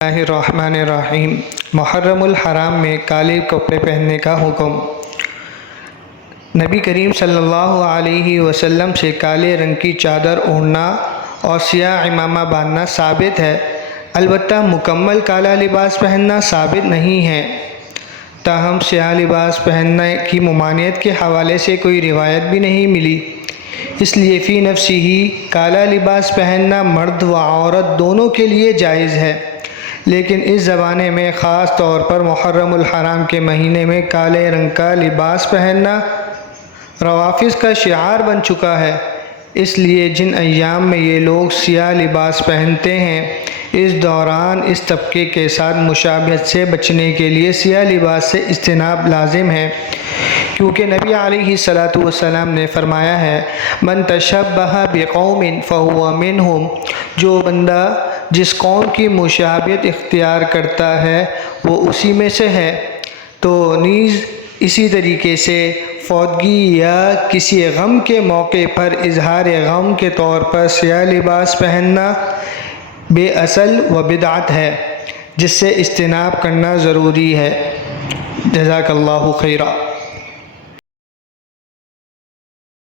اللہ الرحمن الرحیم۔ محرم الحرام میں کالے کپڑے پہننے کا حکم۔ نبی کریم صلی اللہ علیہ وسلم سے کالے رنگ کی چادر اوڑھنا اور سیاہ عمامہ باندھنا ثابت ہے، البتہ مکمل کالا لباس پہننا ثابت نہیں ہے۔ تاہم سیاہ لباس پہننے کی ممانعت کے حوالے سے کوئی روایت بھی نہیں ملی، اس لیے فی نفسی ہی کالا لباس پہننا مرد و عورت دونوں کے لیے جائز ہے، لیکن اس زمانے میں خاص طور پر محرم الحرام کے مہینے میں کالے رنگ کا لباس پہننا روافض کا شعار بن چکا ہے۔ اس لیے جن ایام میں یہ لوگ سیاہ لباس پہنتے ہیں، اس دوران اس طبقے کے ساتھ مشابہت سے بچنے کے لیے سیاہ لباس سے اجتناب لازم ہے، کیونکہ نبی علیہ الصلاۃ والسلام نے فرمایا ہے، من تشبہ بقوم فہو منہم، جو بندہ جس قوم کی مشابہت اختیار کرتا ہے وہ اسی میں سے ہے۔ تو نیز اسی طریقے سے فوتگی یا کسی غم کے موقع پر اظہار غم کے طور پر سیاہ لباس پہننا بے اصل و بدعت ہے، جس سے اجتناب کرنا ضروری ہے۔ جزاک اللہ خیرا۔